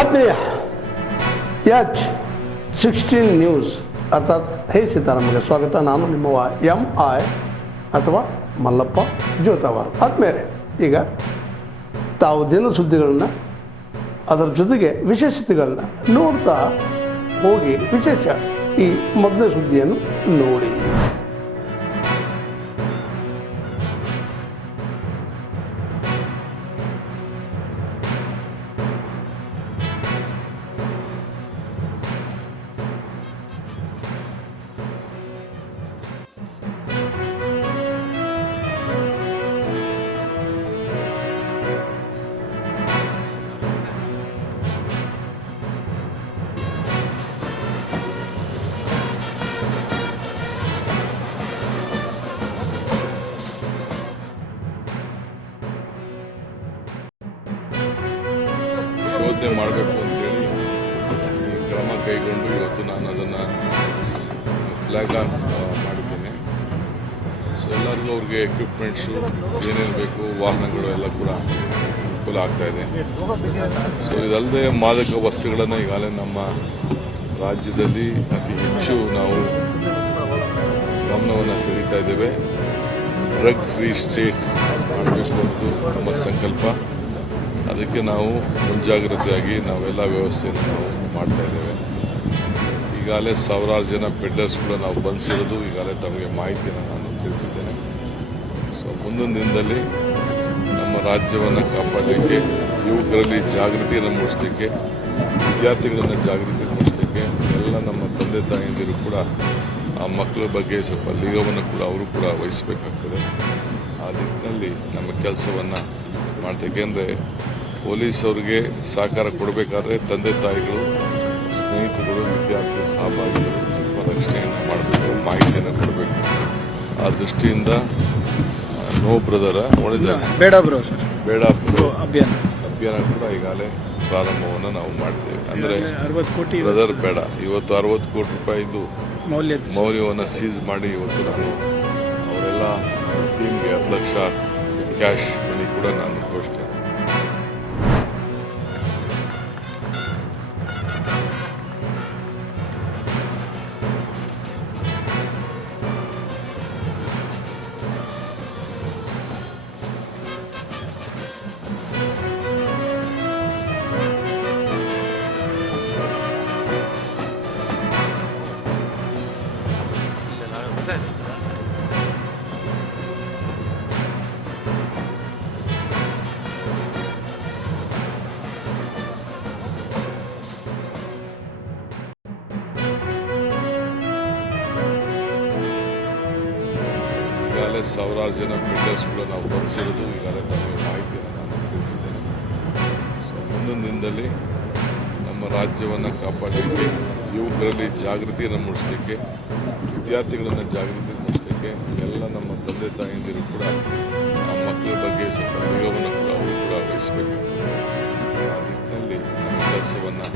ಆತ್ಮೀಯ H16 news ಅರ್ಥಾತ್ ಹೇ ಸೀತಾರಾಮಗೆ ಸ್ವಾಗತ. ನಾನು ನಿಮ್ಮವ MI ಅಥವಾ ಮಲ್ಲಪ್ಪ ಜೋತಾವಾರ್. ಆದ್ಮೇಲೆ ಈಗ ತಾವು ದಿನ ಸುದ್ದಿಗಳನ್ನು ಅದರ ಜೊತೆಗೆ ವಿಶೇಷತೆಗಳನ್ನ ನೋಡ್ತಾ ಹೋಗಿ ವಿಶೇಷ ಈ ಮೊದಲನೇ ಸುದ್ದಿಯನ್ನು ನೋಡಿ. ಶೋಧನೆ ಮಾಡಬೇಕು ಅಂತೇಳಿ ಈ ಕ್ರಮ ಕೈಗೊಂಡು ಇವತ್ತು ನಾನು ಅದನ್ನು ಫ್ಲ್ಯಾಗ್ ಆಫ್ ಮಾಡಿದ್ದೇನೆ. ಸೊ ಎಲ್ಲರಿಗೂ ಅವ್ರಿಗೆ ಎಕ್ವಿಪ್ಮೆಂಟ್ಸು ಏನೇನು ಬೇಕು ವಾಹನಗಳು ಎಲ್ಲ ಕೂಡ ಅನುಕೂಲ ಆಗ್ತಾಯಿದೆ. ಸೊ ಇದಲ್ಲದೆ ಮಾದಕ ವಸ್ತುಗಳನ್ನು ಈಗಾಗಲೇ ನಮ್ಮ ರಾಜ್ಯದಲ್ಲಿ ಅತಿ ಹೆಚ್ಚು ನಾವು ಗಮನವನ್ನು ಸೆಳೀತಾ ಇದ್ದೇವೆ. ಡ್ರಗ್ ಫ್ರೀ ಸ್ಟೇಟ್ ಮಾಡಬೇಕು ಅನ್ನೋದು ನಮ್ಮ ಸಂಕಲ್ಪ. ಅದಕ್ಕೆ ನಾವು ಮುಂಜಾಗ್ರತೆಯಾಗಿ ನಾವೆಲ್ಲ ವ್ಯವಸ್ಥೆಯನ್ನು ನಾವು ಮಾಡ್ತಾ ಇದ್ದೇವೆ. ಈಗಾಗಲೇ ಸಾವಿರಾರು ಜನ ಪೆಡ್ಲರ್ಸ್ ಕೂಡ ನಾವು ಬಂಧಿಸಿರೋದು ಈಗಾಗಲೇ ತಮಗೆ ಮಾಹಿತಿಯನ್ನು ನಾನು ತಿಳಿಸಿದ್ದೇನೆ. ಸೊ ಮುಂದಿನ ದಿನದಲ್ಲಿ ನಮ್ಮ ರಾಜ್ಯವನ್ನು ಕಾಪಾಡಲಿಕ್ಕೆ, ಯುವಕರಲ್ಲಿ ಜಾಗೃತಿಯನ್ನು ಮೂಡಿಸಲಿಕ್ಕೆ, ವಿದ್ಯಾರ್ಥಿಗಳನ್ನು ಜಾಗೃತಿ ಮೂಡಿಸಲಿಕ್ಕೆ ಎಲ್ಲ ನಮ್ಮ ತಂದೆ ತಾಯಿಯಂದಿರು ಕೂಡ ಆ ಮಕ್ಕಳ ಬಗ್ಗೆ ಸ್ವಲ್ಪ ನಿಗಾವನ್ನು ಕೂಡ ಅವರು ಕೂಡ ವಹಿಸಬೇಕಾಗ್ತದೆ. ಆ ನಿಟ್ಟಿನಲ್ಲಿ ನಮ್ಮ ಕೆಲಸವನ್ನು ಮಾಡ್ತೀವಿ. ಏಕೆಂದರೆ ಪೊಲೀಸ್ ಅವರಿಗೆ ಸಹಕಾರ ಕೊಡಬೇಕಾದ್ರೆ ತಂದೆ ತಾಯಿಗಳು, ಸ್ನೇಹಿತರು, ವಿದ್ಯಾರ್ಥಿ ಸಹಭಾಗಿಗಳು ತುಂಬ ರಕ್ಷಣೆಯನ್ನು ಮಾಡಬೇಕು, ಮಾಹಿತಿಯನ್ನು ಕೊಡಬೇಕು. ಆ ದೃಷ್ಟಿಯಿಂದ ನೋ ಬ್ರದರ ಬೇಡ ಬ್ರೋ ಅಭಿಯಾನ ಕೂಡ ಈಗಾಗಲೇ ಪ್ರಾರಂಭವನ್ನು ನಾವು ಮಾಡಿದ್ದೇವೆ. ಅಂದರೆ 60 ಕೋಟಿ ಬ್ರದರ್ ಬೇಡ, ಇವತ್ತು 60 ಕೋಟಿ ರೂಪಾಯಿದು ಮೌಲ್ಯವನ್ನು ಸೀಸ್ ಮಾಡಿ ಇವತ್ತು ನಾನು ಅವರೆಲ್ಲ ಟೀಮ್ಗೆ 10 ಲಕ್ಷ ಕ್ಯಾಶ್ ಮನಿ ಕೂಡ ನಾನು ಘೋಷಣೆ. ಈಗಾಗಲೇ ಸಾವಿರಾರು ಜನ ಪೆಡ್ಲರ್ಸ್ ಕೂಡ ನಾವು ಬಂಧಿಸಿರೋದು ಈಗಾಗಲೇ ತಮಗೆ ಮಾಹಿತಿಯನ್ನು ನಾನು ತಿಳಿಸಿದ್ದೇನೆ. ಸೊ ಮುಂದಿನ ದಿನದಲ್ಲಿ ನಮ್ಮ ರಾಜ್ಯವನ್ನು ಕಾಪಾಡಲಿಕ್ಕೆ, ಯುವಕರಲ್ಲಿ ಜಾಗೃತಿಯನ್ನು ಮೂಡಿಸಲಿಕ್ಕೆ, ವಿದ್ಯಾರ್ಥಿಗಳನ್ನು ಜಾಗೃತಿ ಮೂಡಿಸಲಿಕ್ಕೆ ಎಲ್ಲ ನಮ್ಮ ತಂದೆ ತಾಯಿಯಂದಿರು ಕೂಡ ಆ ಮಕ್ಕಳ ಬಗ್ಗೆ ಸ್ವಲ್ಪ ನಿಗಾವನ್ನು ಕೂಡ ಅವರು ಕೂಡ ವಹಿಸಬೇಕಾಗ್ತದೆ. ಆ ನಿಟ್ಟಿನಲ್ಲಿ ನಮ್ಮ ಕೆಲಸವನ್ನು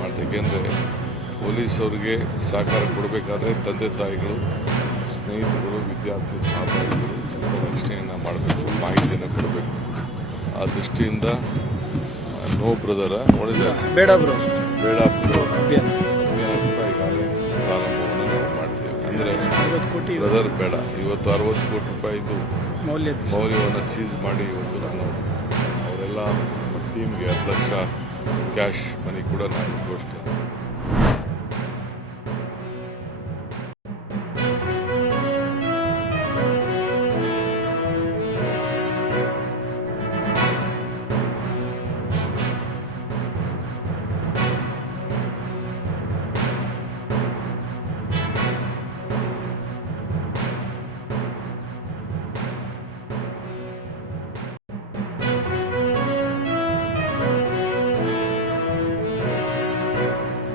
ಮಾಡ್ತೀವಿ. ಏಕೆಂದರೆ ಪೊಲೀಸ್ ಅವರಿಗೆ ಸಹಕಾರ ಕೊಡಬೇಕಾದ್ರೆ ತಂದೆ ತಾಯಿಗಳು, ಸ್ನೇಹಿತರು, ವಿದ್ಯಾರ್ಥಿ ಸಹಭಾಗಿಗಳು ತುಂಬ ರಕ್ಷಣೆಯನ್ನು ಮಾಡಬೇಕು, ಮಾಹಿತಿಯನ್ನು ಕೊಡಬೇಕು. ಆ ದೃಷ್ಟಿಯಿಂದ ನೋ ಬ್ರದರ ಬೇಡ ಅಭಿಯಾನ ಕೂಡ ಈಗಾಗಲೇ ಪ್ರಾರಂಭವನ್ನು ನಾವು ಮಾಡಿದ್ದೇವೆ. ಅಂದರೆ 60 ಕೋಟಿ ಬ್ರದರ್ ಬೇಡ, ಇವತ್ತು 60 ಕೋಟಿ ರೂಪಾಯಿದು ಮೌಲ್ಯವನ್ನು ಸೀಸ್ ಮಾಡಿ ಇವತ್ತು ನಾನು ಅವರೆಲ್ಲ ಟೀಮ್ಗೆ 10 ಲಕ್ಷ ಕ್ಯಾಶ್ ಮನಿ ಕೂಡ ನಾನು ಘೋಷಣೆ.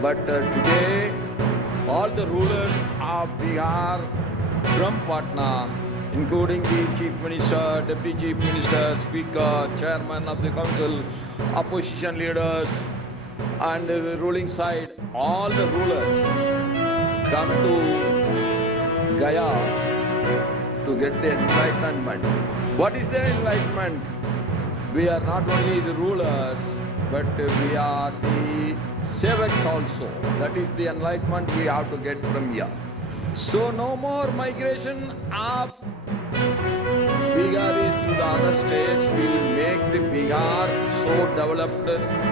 But today, all the rulers of Bihar from Patna, including the Chief Minister, Deputy Chief Minister, Speaker, Chairman of the Council, opposition leaders, and the ruling side, all the rulers come to Gaya to get the enlightenment. What is the enlightenment? We are not only the rulers, but we are the savaks also. That is the enlightenment we have to get from here. So no more migration of Biharis to the other states. We will make the Bihar so developed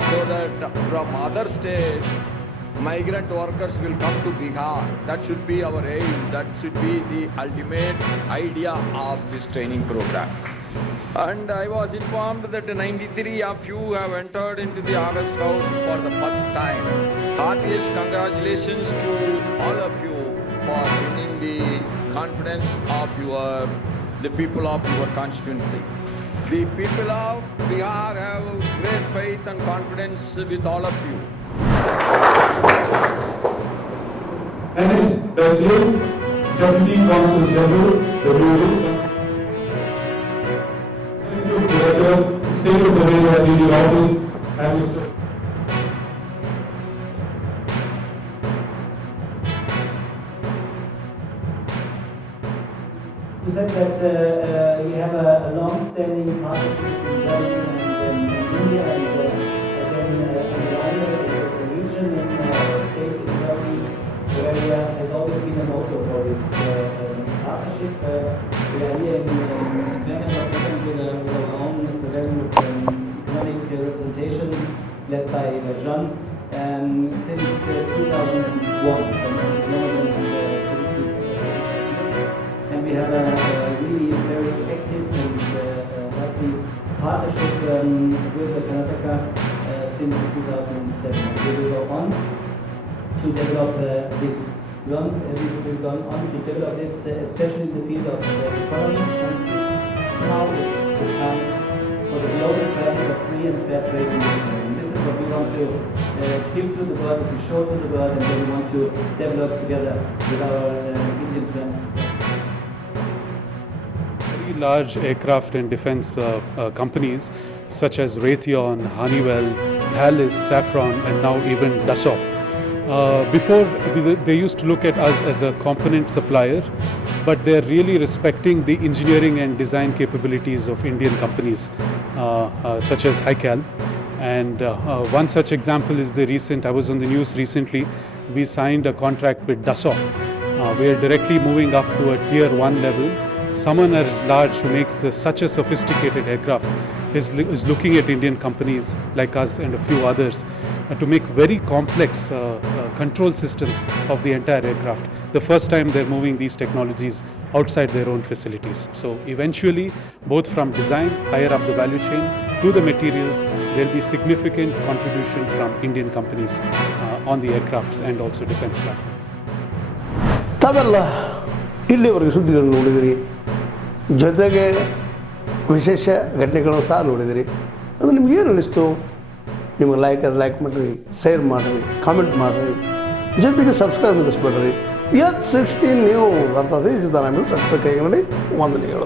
so that from other states migrant workers will come to Bihar. That should be our aim. That should be the ultimate idea of this training program. And I was informed that 93 of you have entered into the August House for the first time. Heartiest congratulations to all of you for winning the confidence of the people of your constituency. The people of Bihar have great faith and confidence with all of you. And President, Deputy Consul General, Director, State of the Radio Office, and Mr. You said that we have a long-standing partnership between Germany and India, and again, it's a region in a state in Germany where has always been a motto for this partnership. We are here in Mecklenburg with our own economic representation led by John since 2001. And we have a really very active and healthy partnership with the Karnataka since 2007. We will go on to develop this. We will go on to develop this, especially in the field of economy, and now it's the time for the global friends of free and fair trade in this world. And this is what we want to give to the world, to show to the world, and what we want to develop together with our Indian friends. Large aircraft and defense companies such as Raytheon, Honeywell, Thales, Safran, and now even Dassault. Before, they used to look at us as a component supplier, but they're really respecting the engineering and design capabilities of Indian companies such as HiCal. And one such example is I was on the news recently, we signed a contract with Dassault. We are directly moving up to a tier 1 level. Someone as large who makes such a sophisticated aircraft is looking at Indian companies like us and a few others to make very complex control systems of the entire aircraft. The first time they're moving these technologies outside their own facilities. So eventually, both from design, higher up the value chain, to the materials, there'll be significant contribution from Indian companies on the aircrafts and also defense platforms. ತಾವೆಲ್ಲ ಇಲ್ಲಿವರೆಗೆ ಸುದ್ದಿಗಳನ್ನು ನೋಡಿದಿರಿ, ಜೊತೆಗೆ ವಿಶೇಷ ಘಟನೆಗಳನ್ನು ಸಹ ನೋಡಿದಿರಿ. ಅದು ನಿಮ್ಗೆ ಏನು ಅನ್ನಿಸ್ತು? ನಿಮಗೆ ಲೈಕ್ ಮಾಡಿರಿ, ಶೇರ್ ಮಾಡಿರಿ, ಕಾಮೆಂಟ್ ಮಾಡಿರಿ, ಜೊತೆಗೆ ಸಬ್ಸ್ಕ್ರೈಬ್ ಮಾಡಿಸ್ಬೇಡ್ರಿ. H16 ನ್ಯೂಸ್ ಅರ್ಥಾತ್ ಸಿದ್ದರಾಮಯ್ಯ ಸತ್ಯ ಕೈಗನ್ನಡಿ ವಂದನೆಗಳು.